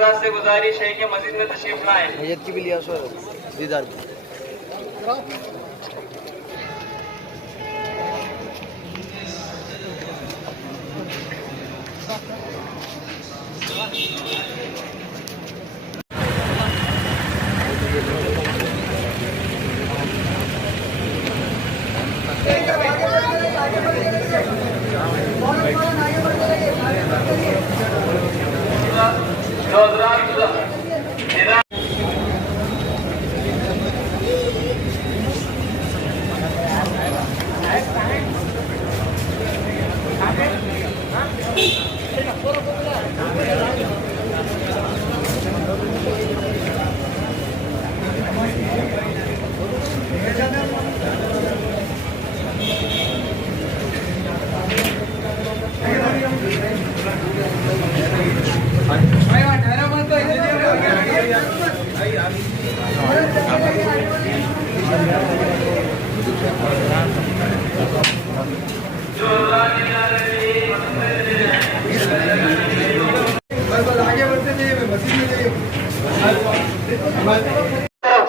हजरात से गुजारिश है कि मस्जिद में तशरीफ लाएं। मस्जिद की भी लिया सो दीदार की।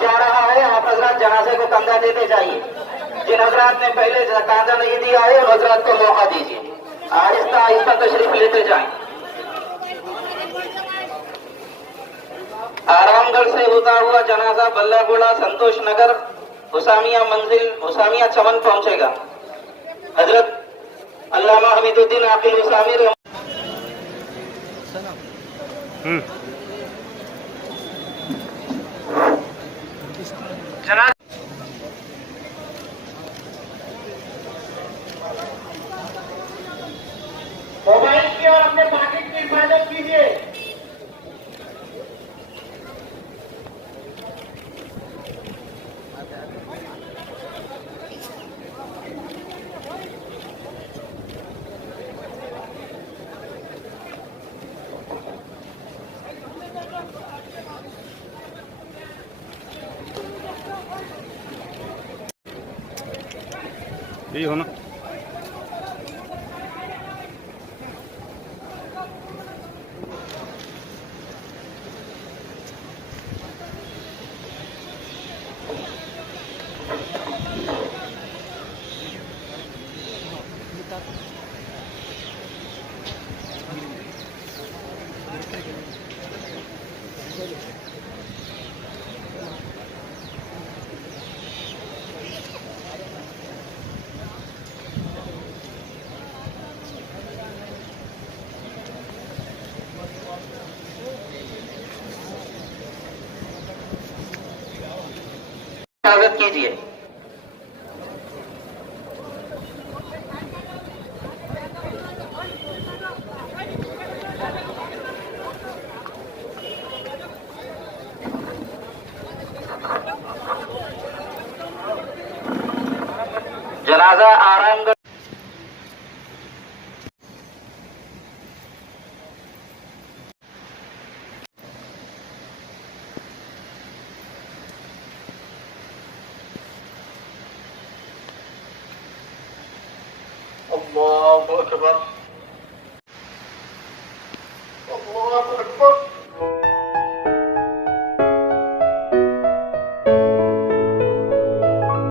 जा रहा है, आप हजरात जनाजे को कंधा देते जाइए। जिन हजरात ने पहले कंधा नहीं दिया है उन हजरात को मौका दीजिए। आहिस्ता आहिस्ता तशरीफ लेते जाएं। आरामगढ़ से होता हुआ जनाजा बल्लागुड़ा, संतोष नगर, हुसामिया मंजिल, हुसामिया चमन पहुंचेगा। हजरत अल्लामा हमीदुद्दीन आकिल हुसामी जनाजा मोबाइल की और अपने पॉकेट की हिफाजत कीजिए। यही हो ना। स्वागत कीजिए। जनाजा आरामगढ़ अल्लाहु अकबर, अल्लाहु अकबर।